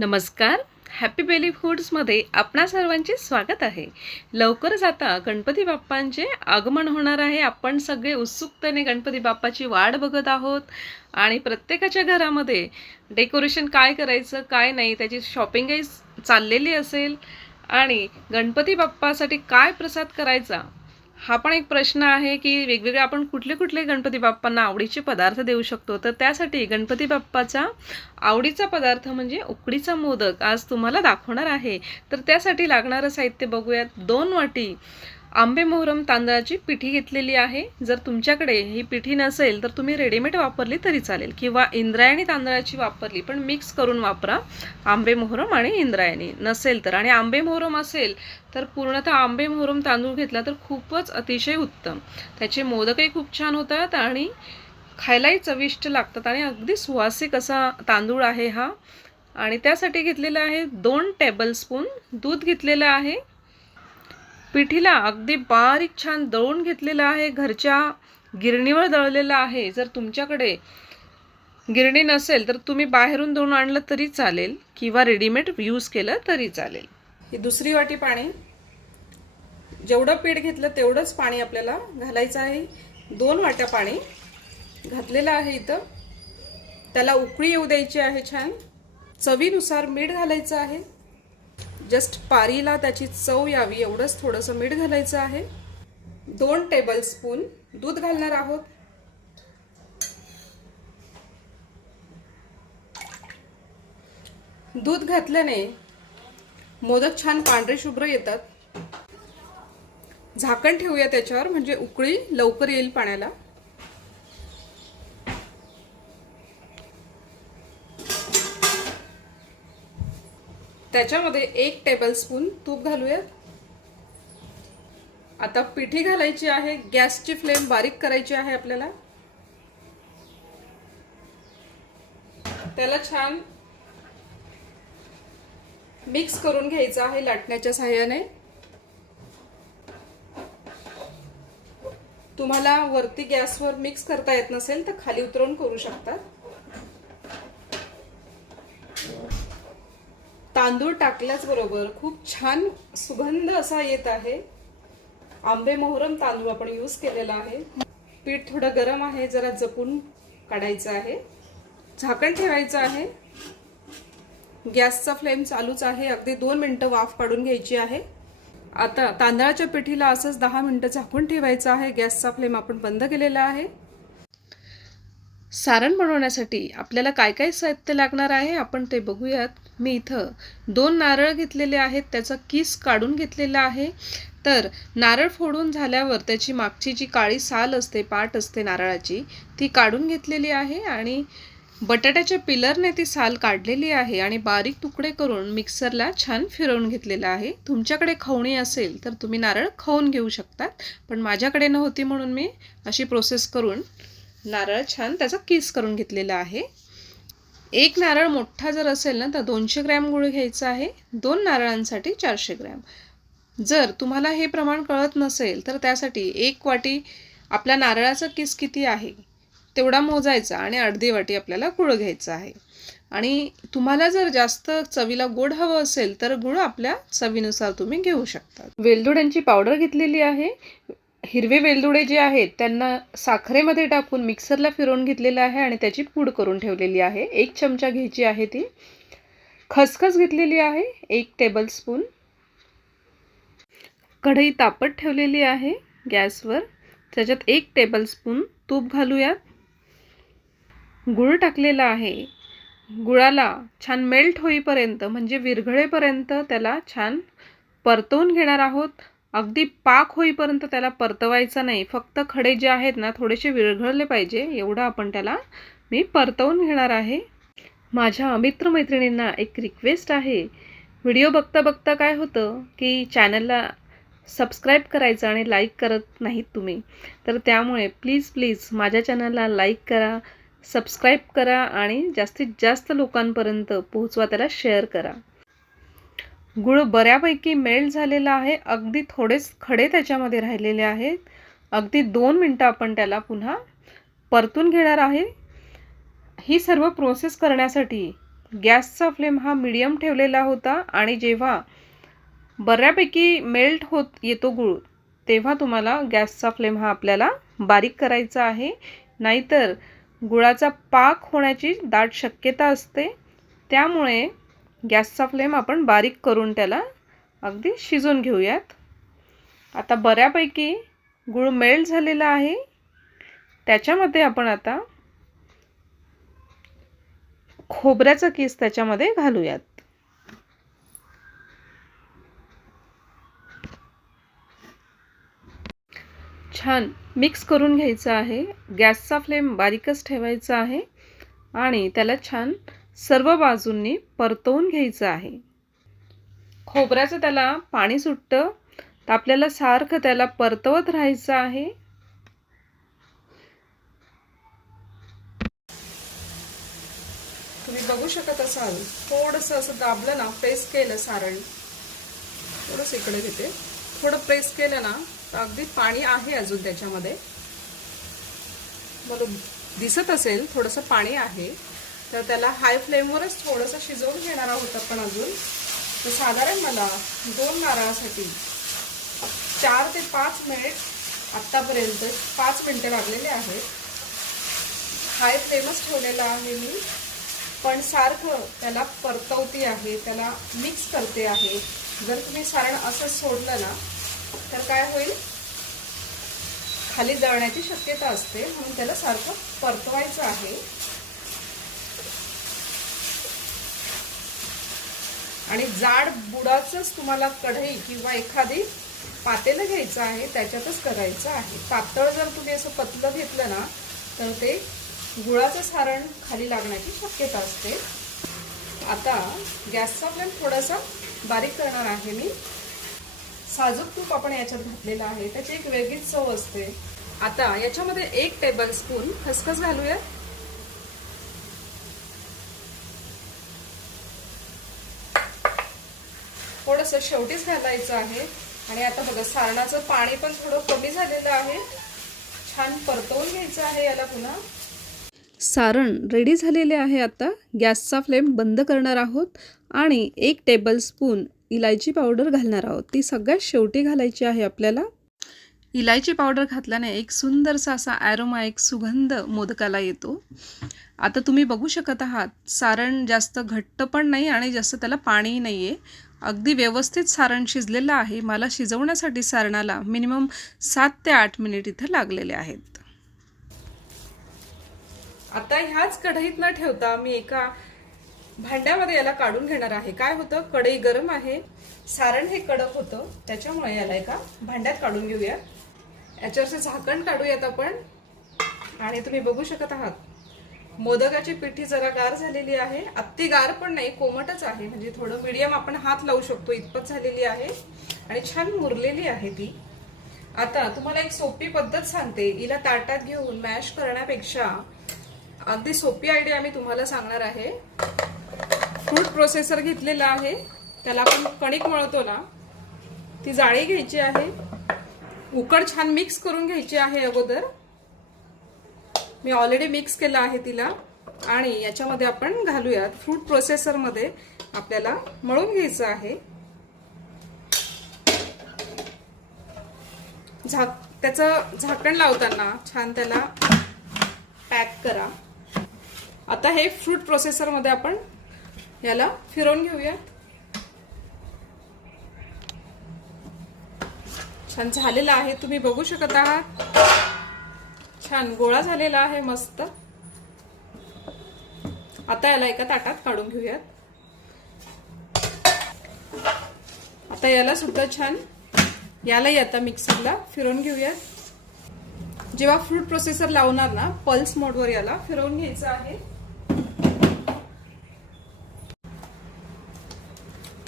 नमस्कार. Happy Bailey फूड्समध्ये आपणा सर्वांचे स्वागत आहे. लवकरच आता गणपती बाप्पांचे आगमन होणार आहे. आपण सगळे उत्सुकतेने गणपती बाप्पाची वाट बघत आहोत आणि प्रत्येकाच्या घरामध्ये डेकोरेशन काय करायचं काय नाही त्याची शॉपिंगही चाललेली असेल आणि गणपती बाप्पासाठी काय प्रसाद करायचा हा पण एक प्रश्न आहे की वेगवेगळे आपण कुठले कुठले गणपती बाप्पांना आवडीचे पदार्थ देऊ शकतो. तर त्यासाठी गणपती बाप्पाचा आवडीचा पदार्थ म्हणजे उकडीचा मोदक आज तुम्हाला दाखवणार आहे. तर त्यासाठी लागणारं साहित्य बघूयात. 2 वाटी आंबे मोहरम तांदळाची पिठी घेतलेली आहे. जर तुमच्याकडे ही पिठी नसेल तर तुम्ही रेडीमेड वापरली तरी चालेल किंवा इंद्रायणी तांदळाची वापरली पण मिक्स करून वापरा. आंबे मोहरम आणि इंद्रायणी नसेल तर, आणि आंबे मोहरम असेल तर पूर्णतः आंबे मोहरम तांदूळ घेतला तर खूपच अतिशय उत्तम. त्याचे मोदकही खूप छान होतात आणि खायलाही चविष्ट लागतात आणि अगदी सुवासिक असा तांदूळ आहे हा. आणि त्यासाठी घेतलेला आहे 2 टेबलस्पून दूध घेतलेलं आहे. पिठीला अगदी बारीक छान दळून घेतलेलं आहे. घरच्या गिरणीवर दळलेलं आहे. जर तुमच्याकडे गिरणी नसेल तर तुम्ही बाहेरून दळून आणलं तरी चालेल किंवा रेडीमेड यूज केलं तरी चालेल. ही दुसरी वाटी पाणी, जेवढं पीठ घेतलं तेवढंच पाणी आपल्याला घालायचं आहे. 2 वाट्या पाणी घातलेलं आहे इथं. त्याला उकळी येऊ द्यायची आहे छान. चवीनुसार मीठ घालायचं आहे. जस्ट पारीला त्याची चव यावी एवढंच थोडंसं मीठ घालायचं आहे. 2 टेबलस्पून दूध घालणार आहोत. दूध घातल्याने मोदक छान पांढरे शुभ्र येतात. झाकण ठेवूया त्याच्यावर म्हणजे उकळी लवकर येईल पाण्याला. त्याच्यामध्ये 1 टेबलस्पून तूप घालूया. आता पिठी घालायची आहे. गॅसची फ्लेम बारीक करायची आहे आपल्याला. त्याला छान मिक्स करून घ्यायचं आहे लाटण्याच्या सहाय्याने. तुम्हाला वरती गॅसवर मिक्स करता येत नसेल तर खाली उतरवून करू शकता. तांदूळ टाकल्याच बरोबर खूप छान सुगंध असा येत आहे. आंबे मोहरम तांदूळ आपण यूज केलेला आहे. पीठ थोडं गरम आहे, जरा जपून काढायचं आहे. झाकण ठेवायचं आहे. गॅसचा फ्लेम चालूच आहे. अगदी 2 मिनिटं वाफ काढून घ्यायची आहे. आता तांदळाच्या पिठीला असंच 10 मिनिटं झाकून ठेवायचं आहे. गॅसचा फ्लेम आपण बंद केलेला आहे. सारण बनवण्यासाठी आपल्याला काय काय साहित्य लागणार आहे आपण ते बघूयात. मी इथं 2 नारळ घेतलेले आहेत. त्याचा किस काढून घेतलेला आहे. तर नारळ फोडून झाल्यावर त्याची मागची जी काळी साल असते, पाट असते नारळाची, ती काढून घेतलेली आहे आणि बटाट्याच्या पिलरने ती साल काढलेली आहे आणि बारीक तुकडे करून मिक्सरला छान फिरवून घेतलेला आहे. तुमच्याकडे खवणी असेल तर तुम्ही नारळ खवून घेऊ शकतात, पण माझ्याकडे नव्हती म्हणून मी अशी प्रोसेस करून नारळ छान त्याचा किस करून घेतलेला आहे. 1 नारळ मोठा जर असेल ना तर 200 ग्रॅम गूळ घ्यायचा आहे. 2 नारळांसाठी 400 ग्रॅम. जर तुम्हाला हे प्रमाण कळत नसेल तर त्यासाठी 1 वाटी आपल्या नारळाचा किस किती आहे तेवढा मोजायचा आणि अर्धी वाटी आपल्याला गूळ घ्यायचा आहे. आणि तुम्हाला जर जास्त चवीला गोड हवं असेल तर गूळ आपल्या चवीनुसार तुम्ही घेऊ शकता. वेलदोड्यांची पावडर घेतलेली आहे. हिरवे वेलदोडे जे आहेत त्यांना साखरेमध्ये टाकून मिक्सरला फिरवून घेतलेलं आहे आणि त्याची पूड करून ठेवलेली आहे. 1 चमचा घ्यायची आहे ती. खसखस घेतलेली आहे 1 टेबलस्पून. कढई तापत ठेवलेली आहे गॅसवर. त्याच्यात 1 टेबलस्पून तूप घालूयात. गूळ टाकलेला आहे. गुळाला छान मेल्ट होईपर्यंत म्हणजे विरघळेपर्यंत त्याला छान परतवून घेणार आहोत. अगदी पाक होईपर्यंत त्याला परतवायचा नाही. फक्त खडे जे आहेत ना थोडेसे विरघळले पाहिजे एवढं आपण त्याला मी परतवून घेणार आहे. माझ्या मित्रमैत्रिणींना एक रिक्वेस्ट आहे. व्हिडिओ बघता बघता काय होतं की चॅनलला सबस्क्राईब करायचं आणि लाईक करत नाहीत तुम्ही. तर त्यामुळे प्लीज माझ्या चॅनलला लाईक करा, सबस्क्राईब करा आणि जास्तीत जास्त लोकांपर्यंत पोहोचवा, त्याला शेअर करा. गूळ बऱ्यापैकी मेल्ट झालेला आहे. अगदी थोडेच खडे त्याच्यामध्ये राहिलेले आहेत. अगदी 2 मिनिटं आपण त्याला पुन्हा परतून घेणार आहे. ही सर्व प्रोसेस करण्यासाठी गॅसचा फ्लेम हा मीडियम ठेवलेला होता आणि जेव्हा बऱ्यापैकी मेल्ट होत येतो गूळ तेव्हा तुम्हाला गॅसचा फ्लेम हा आपल्याला बारीक करायचा आहे, नाहीतर गुळाचा पाक होण्याची दाट शक्यता असते. त्यामुळे गॅसचा फ्लेम आपण बारीक करून त्याला अगदी शिजवून घेऊयात. आता बऱ्यापैकी गूळ मेल्ट झालेला आहे. त्याच्यामध्ये आपण आता खोबऱ्याचा किस त्याच्यामध्ये घालूयात. छान मिक्स करून घ्यायचं आहे. गॅसचा फ्लेम बारीकच ठेवायचा आहे आणि त्याला छान सर्व बाजूंनी परतवून घ्यायचं आहे. खोबऱ्याचं त्याला पाणी सुटतं तर आपल्याला सारखं त्याला परतवत राहायचं आहे. तुम्ही बघू शकत असाल, थोडंसं असं दाबलं ना, प्रेस केलं सारण, थोडंसं इकडे घेते, थोडं प्रेस केलं ना तर अगदी पाणी आहे अजून त्याच्यामध्ये. मला दिसत असेल थोडंसं पाणी आहे, तर त्याला हाय फ्लेमवरच थोडंसं शिजवून घेणार आहोत आपण अजून. तर साधारण मला 2 नारळासाठी 4 ते 5 मिनिट, आत्तापर्यंत 5 मिनिटं लागलेले आहेत. हाय फ्लेमच ठेवलेला आहे मी, पण सारखं त्याला परतवती आहे, त्याला मिक्स करते आहे. जर तुम्ही सारण असं सोडलं ना तर काय होईल, खाली जळण्याची शक्यता असते, म्हणून त्याला सारखं परतवायचं आहे. आणि जाड बुडाचंच तुम्हाला कढई किंवा एखादी पातेलं घ्यायचं आहे, त्याच्यातच करायचं आहे. पातळ जर तुम्ही असं पतलं घेतलं ना तर ते गुळाचं सारण खाली लागण्याची शक्यता असते. आता गॅसचा फ्लेम थोडासा बारीक करणार आहे मी. साजूक तूप आपण याच्यात घातलेलं आहे, त्याची एक वेगळीच चव असते. आता याच्यामध्ये 1 टेबलस्पून खसखस घालूया. थोडंसं शेवटीच घालायचं आहे. आणि आता बघा, सारणाचं पाणी पण थोडं कमी झालेलं आहे. छान परतवून घ्यायचं आहे याला पुन्हा. सारण रेडी झालेले आहे. आता गॅसचा फ्लेम बंद करणार आहोत आणि 1 टेबलस्पून इलायची पावडर घालणार आहोत. ती सगळ्यात शेवटी घालायची आहे आपल्याला. इलायची पावडर घातल्याने एक सुंदरसा असा ॲरोमा, एक सुगंध मोदकाला येतो. आता तुम्ही बघू शकत आहात, सारण जास्त घट्ट पण नाही आणि जास्त त्याला पाणीही नाही आहे. अगदी व्यवस्थित सारण शिजलेलं आहे. मला शिजवण्यासाठी सारणाला मिनिमम 7 ते 8 मिनिट इथे लागलेले आहेत. आता ह्याच कढईत न ठेवता मी एका भांड्यामध्ये याला काढून घेणार आहे. काय होतं, कढई गरम आहे, सारण हे कडक होतं, त्याच्यामुळे याला एका भांड्यात काढून घेऊया. याच्यावरचं झाकण काढूयात आपण. आणि तुम्ही बघू शकत आहात, मोदकाची पिठी जरा गार झालेली आहे. अति गार पण नाही, कोमटच आहे, म्हणजे थोडं मीडियम आपण हात लावू शकतो इतपत झालेली आहे आणि छान मुरलेली आहे ती. आता तुम्हाला एक सोपी पद्धत सांगते. हिला ताटात घेऊन मॅश करण्यापेक्षा अगदी सोपी आयडिया मी तुम्हाला सांगणार आहे. फ्रूट प्रोसेसर घेतलेला आहे, त्याला आपण कणिक मळतो ना, ती जाळी घ्यायची आहे. उकड छान मिक्स करून घ्यायची आहे अगोदर. मी ऑलरेडी मिक्स केलं आहे तिला. आणि याच्यामध्ये आपण घालूयात. फ्रूट प्रोसेसरमध्ये आपल्याला मळून घ्यायचं आहे. त्याचं झाकण लावताना छान त्याला पॅक करा. आता हे फ्रूट प्रोसेसरमध्ये आपण याला फिरवून घेऊया. छान झालेला आहे, तुम्ही बघू शकत आहात. छान गोळा झालेला आहे मस्त. आता याला एका ताटात काढून घेऊयात. आता याला सुद्धा छान, यालाही आता मिक्सरला फिरवून घेऊयात. जेव्हा फ्रूट प्रोसेसर लावणार ना, पल्स मोडवर याला फिरवून घ्यायचं आहे.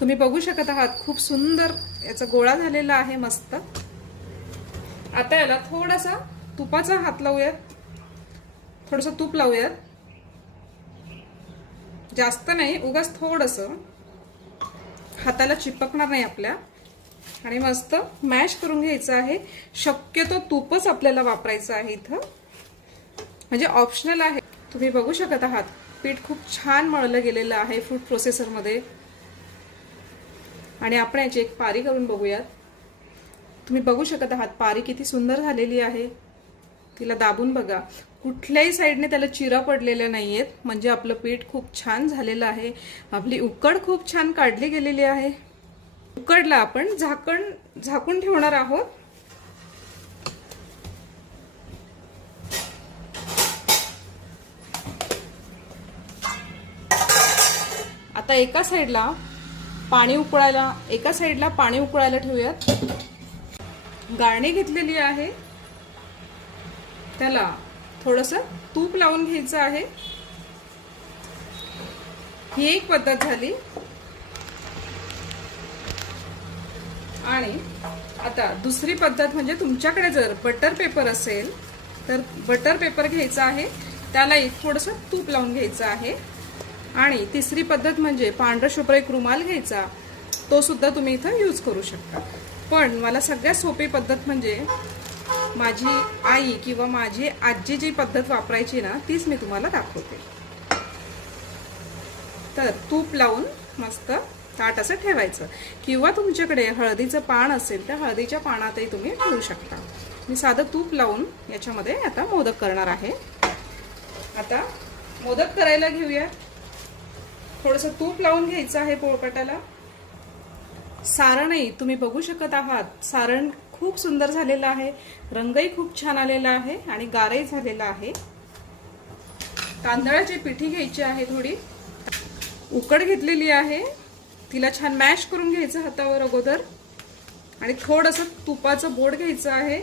तुम्ही बघू शकत आहात, खूप सुंदर याचा गोळा झालेला आहे मस्त. आता याला थोडासा तुपाचा हात लावूयात, थोडंसं तूप लावूयात, जास्त नाही, उगाच थोडंसं, हाताला चिपकणार नाही आपल्या. आणि मस्त मॅश करून घ्यायचं आहे. शक्यतो तूपच आपल्याला वापरायचं आहे इथं, म्हणजे ऑप्शनल आहे. तुम्ही बघू शकत आहात, पीठ खूप छान मळलं गेलेलं आहे फूड प्रोसेसरमध्ये. आणि आपण याची एक पारी करून बघूयात. तुम्ही बघू शकत आहात पारी किती सुंदर झालेली आहे. तिला दाबून बघा, कुठल्याही साईडने त्याला चिरा पडलेल्या नाहीयेत, म्हणजे आपलं पीठ खूप छान झालेलं आहे. आपली उकड खूप छान काढली गेलेली आहे. उकडला आपण झाकून ठेवणार आहोत. आता एका साईडला पाणी उकळायला ठेवूयात. गाळणी घेतलेली आहे, त्याला थोडंसं तूप लावून घ्यायचं आहे. ही एक पद्धत झाली. आणि आता दुसरी पद्धत म्हणजे तुमच्याकडे जर बटर पेपर असेल तर बटर पेपर घ्यायचा आहे, त्यालाही थोडंसं तूप लावून घ्यायचं आहे. आणि तिसरी पद्धत म्हणजे पांढरा शुभ्र एक रुमाल घ्यायचा, तो सुद्धा तुम्ही इथं यूज करू शकता. पण मला सगळ्यात सोपी पद्धत म्हणजे माझी आई किंवा माझी आजी जी पद्धत वापरायची ना, तीच मी तुम्हाला दाखवते. तर तूप लावून मस्त ताट असं ठेवायचं, किंवा तुमच्याकडे हळदीचं पान असेल तर हळदीच्या पानातही तुम्ही ठेवू शकता. मी साधं तूप लावून याच्यामध्ये आता मोदक करणार आहे. आता मोदक करायला घेऊया. थोडंसं तूप लावून घ्यायचं आहे पोळपाटाला. सारणही तुम्ही बघू शकत आहात, सारण खूप सुंदर झालेलं आहे, रंगही खूप छान आलेला आहे आणि गारही झालेला आहे. तांदळाची पिठी घ्यायची आहे, थोडी उकड घेतलेली आहे, तिला छान मॅश करून घ्यायचं हातावर अगोदर. आणि थोडंसं तुपाचं बोट घ्यायचं आहे.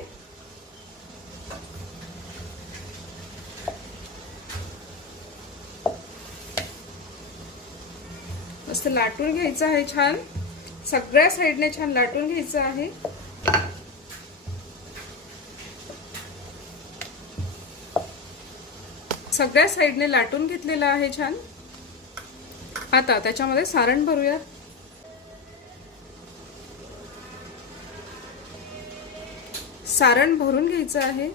मस्त लाटून घ्यायचं आहे, छान सगळ्या साईडने छान लाटून घ्यायचं आहे. सगळ्या साईडने लाटून घेतलेलं आहे छान. आता त्याच्यामध्ये सारण भरूया. सारण भरून घ्यायचं आहे.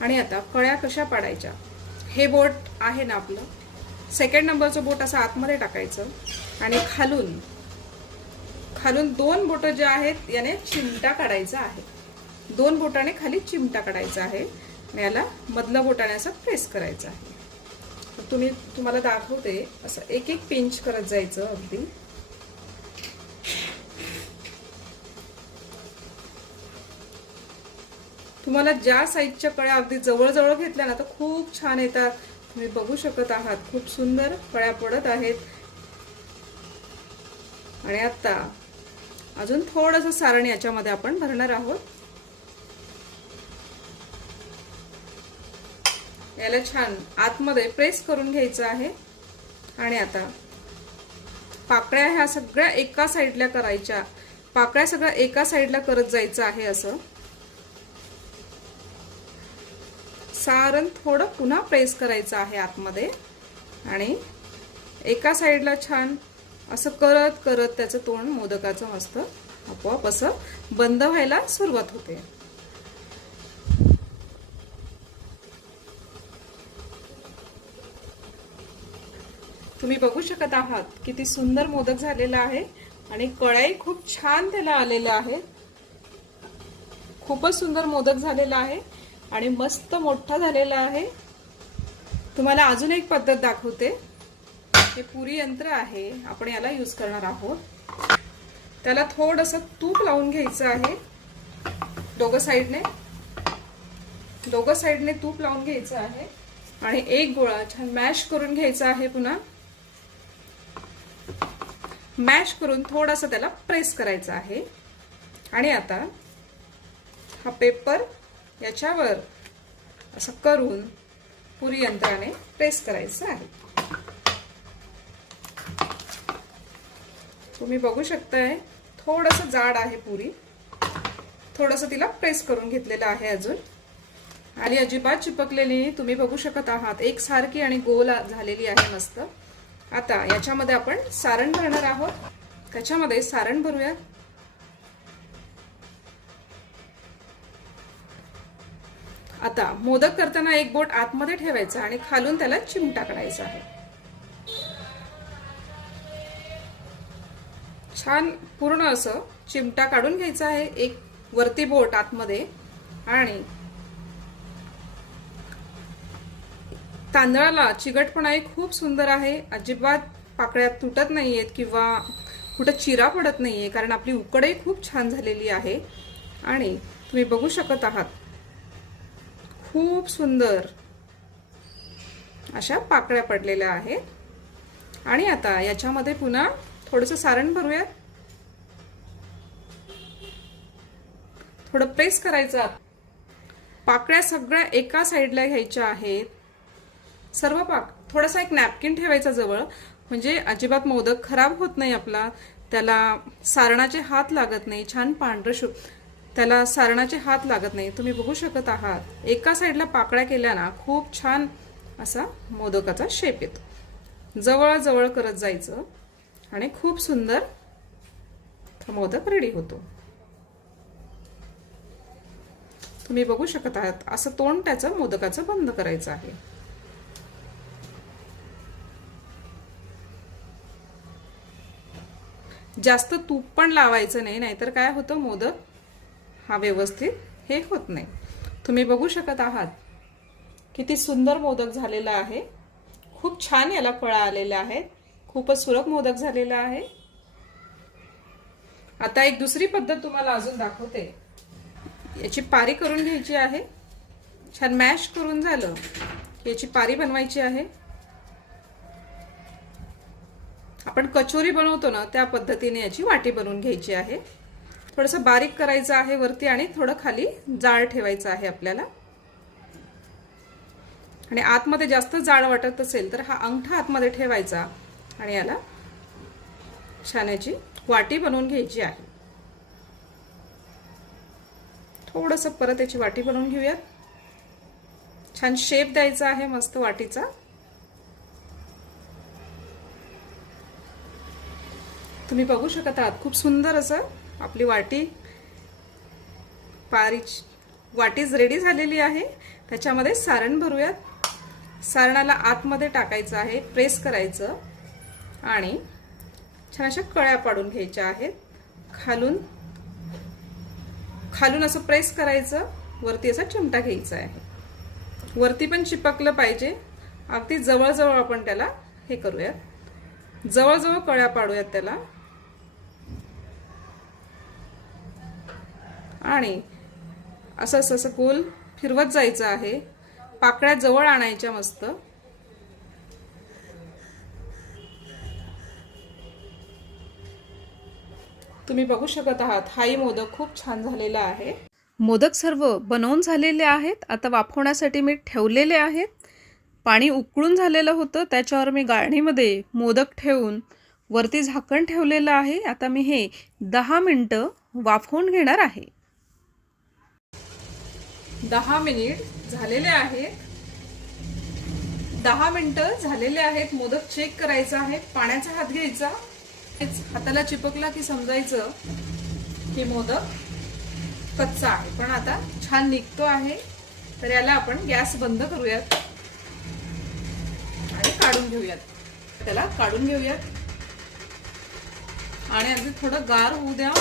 आणि आता कळ्या कशा पाडायच्या. हे बोट आहे ना आपलं, सेकंड नंबरचं बोट असं आतमध्ये टाकायचं आणि खालून 2 बोट जे आहेत याने चिमटा काढायचा आहे. 2 बोटाने खाली चिमटा काढायचा आहे. याला मधलं बोटाने असं प्रेस करायचं आहे. तुम्हाला दाखवते, असं एक एक पिंच करत जायचं अगदी. तुम्हाला ज्या साईजच्या कळ्या अगदी जवळ घेतल्या ना तर खूप छान येतात. तुम्ही बघू शकत आहात, खूप सुंदर कळ्या पडत आहेत. आणि आता अजून थोडंसं सारण याच्यामध्ये आपण भरणार आहोत. याला छान आतमध्ये प्रेस करून घ्यायचं आहे. आणि आता पाकळ्या ह्या सगळ्या एका साईडला करायच्या. पाकळ्या सगळ्या एका साईडला करत जायचं आहे. असं सारण थोडं पुन्हा प्रेस करायचं आहे आतमध्ये. आणि एका साईडला छान असं करत करत त्याचं तोंड मोदकाचं मस्त आपोआप असं बंद व्हायला सुरुवात होते. तुम्ही बघू शकत आहात किती सुंदर मोदक झालेला आहे. आणि कळाई खूप छान त्याला आलेला आहे. खूपच सुंदर मोदक झालेला आहे आणि मस्त मोठा झालेला आहे. तुम्हाला अजून एक पद्धत दाखवते. हे पुरी यंत्र आहे, आपण याला यूज करणार आहोत. त्याला थोडंसं तूप लावून घ्यायचं आहे. दोघं साईडने तूप लावून घ्यायचं आहे. आणि एक गोळा छान मॅश करून घ्यायचा आहे. पुन्हा मॅश करून थोडासा त्याला प्रेस करायचा आहे. आणि आता हा पेपर याच्यावर असं करून पुरी यंत्राने प्रेस करायचं आहे. तुम्ही बघू शकताय थोडंसं जाड आहे पुरी. थोडंसं तिला प्रेस करून घेतलेलं आहे अजून. आणि अजिबात चिपकलेली तुम्ही बघू शकत आहात. एकसारखी आणि गोल झालेली आहे मस्त. आता याच्यामध्ये आपण सारण भरणार आहोत. त्याच्यामध्ये सारण भरूया. आता मोदक करताना एक बोट आतमध्ये ठेवायचं आणि खालून त्याला चिमटा काढायचा आहे. छान पूर्ण असं चिमटा काढून घ्यायचा आहे, एक वरती बोट आतमध्ये. आणि तांदळाला चिकटपणा खूप सुंदर आहे, अजिबात पाकळ्या तुटत नाहीयेत किंवा कुठे चिरा पडत नाहीये, कारण आपली उकडही खूप छान झालेली आहे. आणि तुम्ही बघू शकत आहात खूप सुंदर अशा पाकळ्या पडलेल्या आहेत. आणि आता याच्यामध्ये पुन्हा थोडंसं सारण भरूयात. थोडं प्रेस करायचं. पाकळ्या सगळ्या एका साईडला घ्यायच्या आहेत. सर्व थोडासा एक नॅपकिन ठेवायचा जवळ, म्हणजे अजिबात मोदक खराब होत नाही आपला. त्याला सारणाचे हात लागत नाही. छान पांढरं त्याला सारणाचे हात लागत नाही. तुम्ही बघू शकत आहात, एका साईडला पाकळ्या केल्या ना खूप छान असा मोदकाचा शेप येतो. जवळ जवळ करत जायचं आणि खूप सुंदर मोदक रेडी होतो. तुम्ही बघू शकत आहात, असं तोंड त्याचं मोदकाचं बंद करायचं आहे. जास्त तूप पण लावायचं नाही, नाहीतर काय होतं, मोदक हा व्यवस्थित हे होत नाही. तुम्ही बघू शकत आहात किती सुंदर मोदक झालेला आहे. खूप छान याला फळं आलेले आहेत. खूपच सुरेख मोदक झालेला आहे. आता एक दुसरी पद्धत तुम्हाला अजून दाखवते. याची पारी करून घ्यायची आहे. छान मॅश करून झालं, याची पारी बनवायची आहे. आपण कचोरी बनवतो ना त्या पद्धतीने याची वाटी बनवून घ्यायची आहे. थोडंसं बारीक करायचं आहे वरती आणि थोडं खाली जाड ठेवायचं आहे आपल्याला. आणि आतमध्ये जास्त जाड वाटत असेल तर हा अंगठा आतमध्ये ठेवायचा आणि याला छान याची वाटी बनवून घ्यायची आहे. थोडंसं परत याची वाटी बनवून घेऊयात. छान शेप द्यायचा आहे मस्त वाटीचा. तुम्ही बघू शकत आहात खूप सुंदर असं आपली वाटीच रेडी झालेली आहे. त्याच्यामध्ये सारण भरूयात. सारणाला आतमध्ये टाकायचं आहे, प्रेस करायचं आणि छान अशा कळ्या पाडून घ्यायच्या आहेत. खालून असं प्रेस करायचं, वरती असा चिमटा घ्यायचा आहे. वरती पण चिपकलं पाहिजे. अगदी जवळजवळ आपण त्याला हे करूयात, जवळजवळ कळ्या पाडूयात त्याला. आणि असं असं गोल फिरवत जायचं आहे. पाकळ्या जवळ आणायच्या मस्त. तुम्ही बघू शकत आहात, हाही मोदक खूप छान झालेला आहे. मोदक सर्व बनवून झालेले आहेत. आता वाफवण्यासाठी मी ठेवलेले आहेत. पाणी उकळून झालेलं होतं, त्याच्यावर मी गाळणीमध्ये मोदक ठेवून वरती झाकण ठेवलेलं आहे. आता मी हे 10 मिनिटं वाफवून घेणार आहे. 10 मिनिट झालेले आहेत. 10 मिनिटं झालेले आहेत. मोदक चेक करायचा आहे. पाण्याचा हात घ्यायचा, हाताला चिपकला की समजायचं की मोदक कच्चा आहे, पण आता छान निघतो आहे. तर याला आपण गॅस बंद करूयात आणि काढून घेऊयात. त्याला काढून घेऊयात आणि अगदी थोडं गार होऊ द्या.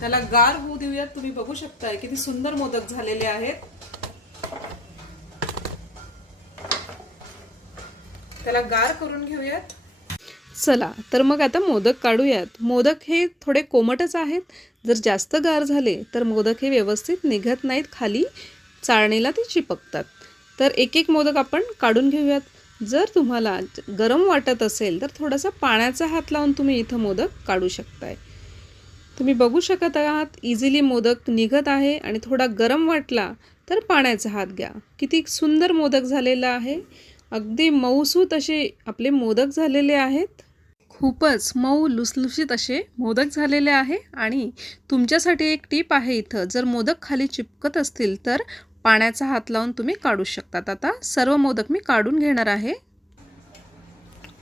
त्याला गार होऊ देऊयात. तुम्ही बघू शकताय किती सुंदर मोदक झालेले आहेत. त्याला गार करून घेऊयात. चला तर मग आता मोदक काढूयात. मोदक हे थोडे कोमटच आहेत. जर जास्त गार झाले तर मोदक हे व्यवस्थित निघत नाहीत, खाली चाळणीला ते चिपकतात. तर एक एक मोदक आपण काढून घेऊयात. जर तुम्हाला गरम वाटत असेल तर थोडासा पाण्याचा हात लावून तुम्ही इथं मोदक काढू शकताय. तुम्ही बघू शकत आहात इझिली मोदक निघत आहे. आणि थोडा गरम वाटला तर पाण्याचा हात घ्या. किती सुंदर मोदक झालेला आहे. अगदी मऊसूत असे आपले मोदक झालेले आहेत. खूपच मऊ लुसलुशीत असे मोदक झालेले आहे. आणि तुमच्यासाठी एक टीप आहे इथं, जर मोदक खाली चिपकत असतील तर पाण्याचा हात लावून तुम्ही काढू शकतात. आता सर्व मोदक मी काढून घेणार आहे.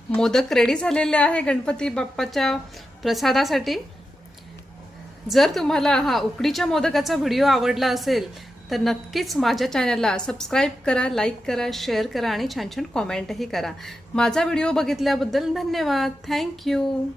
मोदक रेडी झालेले आहे गणपती बाप्पाच्या प्रसादासाठी. जर तुम्हाला हा उकडीच्या मोदकाचा व्हिडिओ आवडला असेल तर नक्कीच माझ्या चॅनलला सबस्क्राईब करा, लाईक करा, शेअर करा आणि छान छान कॉमेंटही करा. माझा व्हिडिओ बघितल्याबद्दल धन्यवाद. थँक्यू.